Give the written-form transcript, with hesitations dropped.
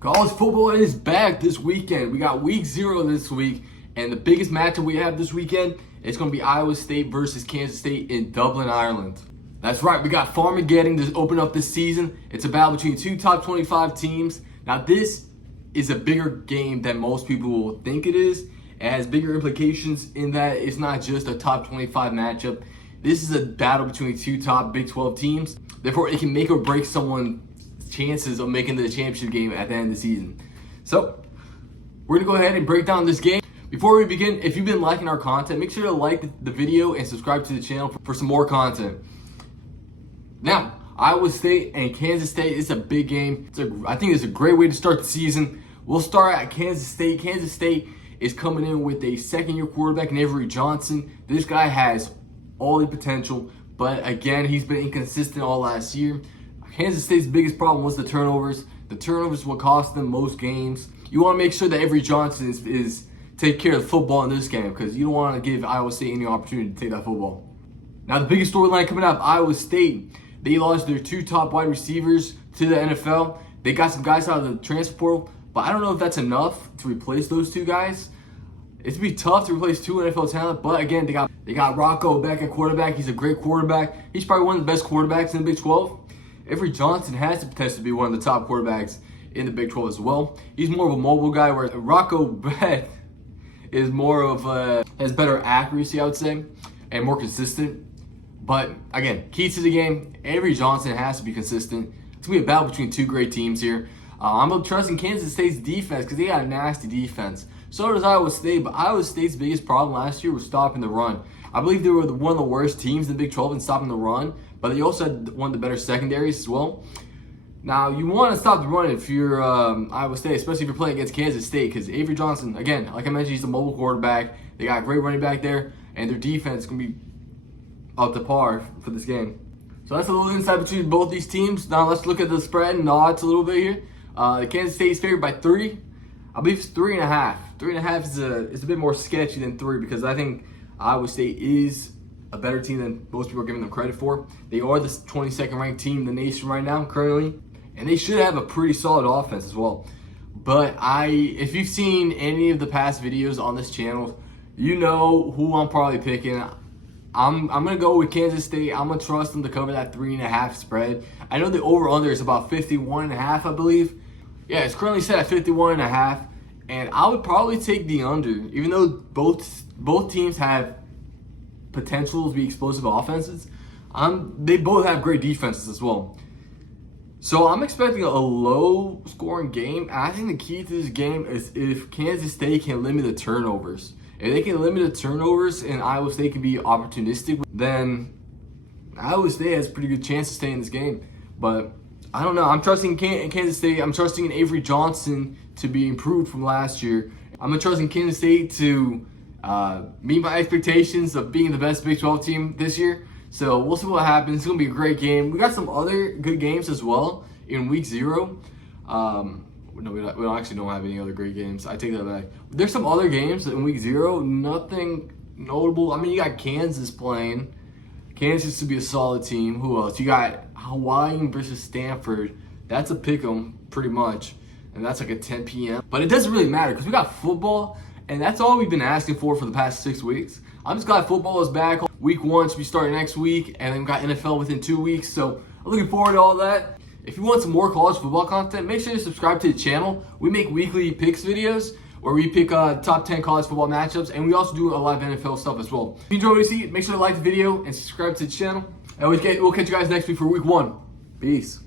College football is back this weekend. We got week 0 this week, and the biggest matchup we have this weekend is going to be Iowa State versus Kansas State in Dublin, Ireland. That's right, we got Farmageddon to open up this season. It's a battle between two top 25 teams. Now, this is a bigger game than most people will think it is. It has bigger implications in that it's not just a top 25 matchup. This is a battle between two top Big 12 teams. Therefore, it can make or break someone's chances of making the championship game at the end of the season. So, we're going to go ahead and break down this game. Before we begin, if you've been liking our content, make sure to like the video and subscribe to the channel for some more content. Now, Iowa State and Kansas State is a big game. I think it's a great way to start the season. We'll start at Kansas State. Kansas State is coming in with a second-year quarterback in Avery Johnson. This guy has all the potential, but again, he's been inconsistent all last year. Kansas State's biggest problem was the turnovers. The turnovers will cost them most games. You want to make sure that Avery Johnson is take care of the football in this game, because you don't want to give Iowa State any opportunity to take that football. Now, the biggest storyline coming up, Iowa State. They lost their two top wide receivers to the NFL. They got some guys out of the transfer portal, but I don't know if that's enough to replace those two guys. It's going to be tough to replace two NFL talent, but again, they got Rocco back at quarterback. He's a great quarterback. He's probably one of the best quarterbacks in the Big 12. Avery Johnson has the potential to be one of the top quarterbacks in the Big 12 as well. He's more of a mobile guy, where Rocco Beck is more of has better accuracy, I would say, and more consistent. But again, key to the game, Avery Johnson has to be consistent. It's going to be a battle between two great teams here. I'm trusting Kansas State's defense because they got a nasty defense. So does Iowa State, but Iowa State's biggest problem last year was stopping the run. I believe they were one of the worst teams in the Big 12 in stopping the run, but they also had one of the better secondaries as well. Now, you want to stop the run if you're Iowa State, especially if you're playing against Kansas State, because Avery Johnson, again, like I mentioned, he's a mobile quarterback. They got a great running back there, and their defense is going to be up to par for this game. So that's a little insight between both these teams. Now let's look at the spread and the odds a little bit here. The Kansas State is favored by 3. I believe it's 3.5. 3.5 is a bit more sketchy than 3, because I think Iowa State is a better team than most people are giving them credit for. They are the 22nd ranked team in the nation right now currently, and they should have a pretty solid offense as well. But if you've seen any of the past videos on this channel, you know who I'm probably picking. I'm going to go with Kansas State. I'm going to trust them to cover that 3.5 spread. I know the over-under is about 51.5, I believe. Yeah, it's currently set at 51.5, and I would probably take the under, even though both teams have potential to be explosive offenses. They both have great defenses as well. So I'm expecting a low-scoring game. I think the key to this game is if Kansas State can limit the turnovers. If they can limit the turnovers and Iowa State can be opportunistic, then Iowa State has a pretty good chance to stay in this game. But I don't know. I'm trusting Kansas State. I'm trusting in Avery Johnson to be improved from last year. I'm trusting Kansas State to meet my expectations of being the best Big 12 team this year. So we'll see what happens. It's going to be a great game. We got some other good games as well in week 0. No, we actually don't have any other great games. I take that back. There's some other games in week 0. Nothing notable. I mean, you got Kansas playing. Kansas to be a solid team. Who else? You got Hawaii versus Stanford. That's a pick 'em pretty much. And that's like at 10 p.m. But it doesn't really matter because we got football. And that's all we've been asking for the past 6 weeks. I'm just glad football is back. Week 1 should be starting next week. And then we got NFL within 2 weeks. So I'm looking forward to all that. If you want some more college football content, make sure to subscribe to the channel. We make weekly picks videos where we pick top 10 college football matchups, and we also do a lot of NFL stuff as well. If you enjoyed what you see, make sure to like the video and subscribe to the channel. And we'll catch you guys next week for week 1. Peace.